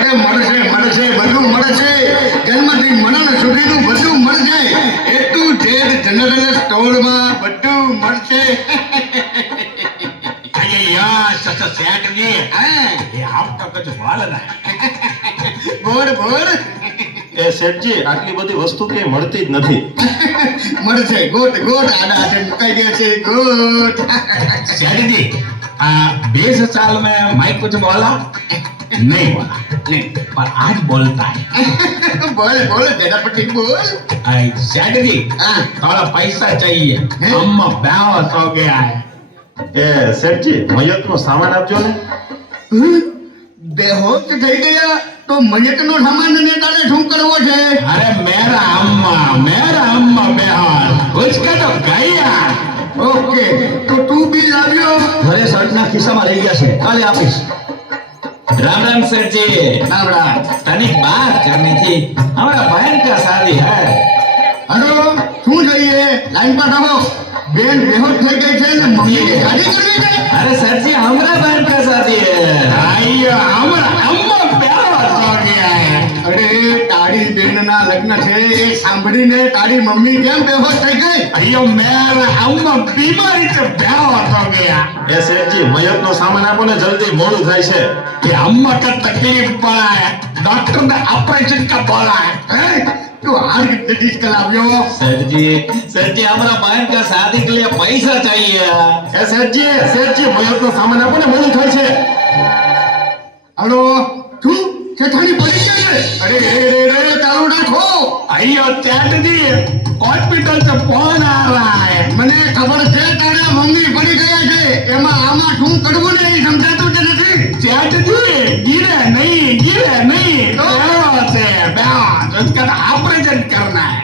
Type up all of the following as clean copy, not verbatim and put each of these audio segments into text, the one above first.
અરે મળશે બધું મળશે. જન્મથી મરણ સુધીનું બધું મળશે. એટલું જેડ જનરલ સ્ટોરમાં બધું મળશે. अरे यार सच सेठ ने હા ये आपका कुछ वाला ना બોલ એ શેઠજી આટલી બધી વસ્તુ કે મળતી જ નથી. મળશે. ગોટ આડા હાથે મુકાઈ ગયા છે. ગોટ सेठ जी 20 साल में मैं कुछ बोला नहीं बोला पर आज बोलता है બોલ જડાપટ્ટી બોલ. सेठ जी हाँ। थोड़ा पैसा चाहिए हैं? अम्मा बेहोश हो गया है એ શેઠજી મયતનો સામાન આપજો ને. બેહોશ થઈ ગયા તો મયતનો સામાન ને તારે શું કરવો છે? अरे मेरा अम्मा बेहोश उसका तो गया ઓકે તો તું બી લાવ્યો? ઘરે શર્ટના ખિસ્સામાં રહી ગયા છે, કાલે આપીશ. राम राम सेठ जी આવડા तनिक बात करनी थी हमारा बहन का शादी है હલો શું જોઈએ? લાઈન પર આવો. બેન બેહોશ થઈ ગઈ છે ને મમ્મીની ગાડી કરવી છે. अरे सर जी हमारा बहन का शादी है आइयो हमारा अम्मा बेहोश हो गया है અરે તારી બેનના લગ્ન છે એ સાંભળીને તારી મમ્મી કેમ બેહોશ થઈ ગઈ? अयो मेरा अम्मा बीमारी से बेहोश हो गया એ શેઠજી મયતનો સામાન આપો ને જલ્દી, મોડું થાય છે. कि अम्मा का तकलीफ पड़ा है डॉक्टर ने ऑपरेशन का बोला है હે? તું હાર ડિઝ કરાવ્યો? सर जी हमारा बहन का शादी के लिए पैसा चाहिए એ શેઠજી મયતનો સામાન આપો ને, મોડું થાય છે. હલો શું શેઠાણી પડી ગઈ છે? અરે રે ચાલુ રાખો. अयो सेठ जी हॉस्पिटल से फोन आ रहा है મને ખબર છે તારા મમ્મી પડી ગયા છે. એમાં આમાં શું કરવું ને એ સમજાતું જ નથી. सेठ जी गिरे नहीं तो? बेहोश है बेहोश उसका ऑपरेशन करना है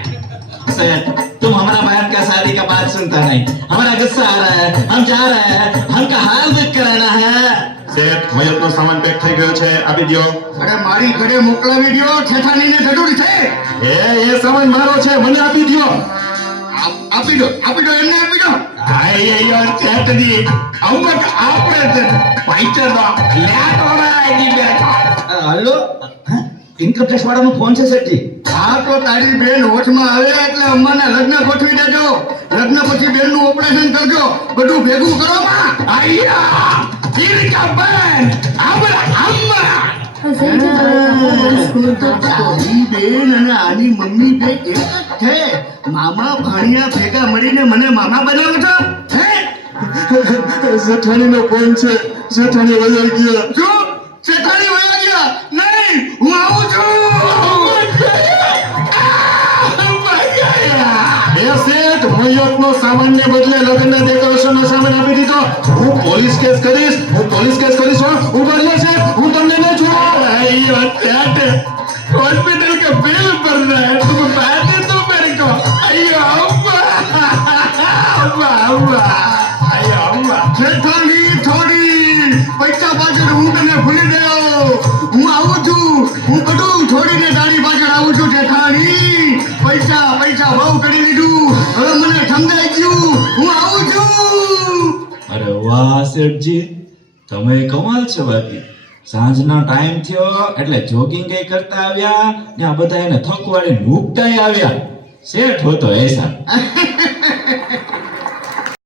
सेठ तुम हमारा बहन का शादी का बात सुनता नहीं हमारा गुस्सा आ रहा है हम जा रहे हैं हमका हाल देख कराना है શેઠ મયતનો સામાન પેક થઈ ગયો છે, આપી દ્યો. અરે મારી ઘરે મોકલાવી દ્યો. શેઠાણીને જરૂર છે. એ સામાન મારો છે, મને આપી દ્યો. આપી દો એમને આપી દો. अयो सेठ जी अम्मा का ऑपरेशन पैसा दो लेट हो रहा है जी मेरे को હલો, ઇન્કમટેક્સ વાળાનો ફોન છે શેઠજી. હા તો તારી બેન હોશમાં આવે એટલે અમ્માના લગ્ન ગોઠવી દેજો. લગ્ન પછી બેનનું ઓપરેશન કરજો. બધું ભેગું કરો માં. अय्या इनका बहन हमारा अम्मा તારી બેન અને આની મમ્મી બે એક જ છે. મામા ભાણિયા ભેગા મળીને મને મામા બનાવો છો? હે? શેઠાણીનો ફોન છે, શેઠાણી વયા ગયા. શું? શેઠાણી વયા ગયા? નહીં, હું આવું છું. એ શેઠ મયતનો સામાનને બદલે લગ્નના ડેકોરેશનનો સામાન આપી દીધો. હું પોલીસ કેસ કરીશ હો. ઉભા રહ્યો શેઠ, હું તમને ન છોડું. अय्यो सेठ हॉस्पिटल का बिल भरना है तुम पैसे दो मेरे को अय्यो अम्मा अय्यो अम्मा શેઠાણી છોડી પૈસા પાછળ હું તને ભૂલી ગયો. હું આવું છું. હું બધું છોડીને તારી પાછળ આવું છું. શેઠાણી પૈસા બહુ કરી લીધું. હવે મને સમજાઈ ગયું. હું આવું છું. અરે વાહ શેઠજી, તમે કમાલ છે બાકી. સાંજનો ટાઈમ થયો એટલે જોગિંગ કરતા આવ્યા ને આ બધા એને થકવાડી મૂકતા આવ્યા. શેઠ હો તો એસા.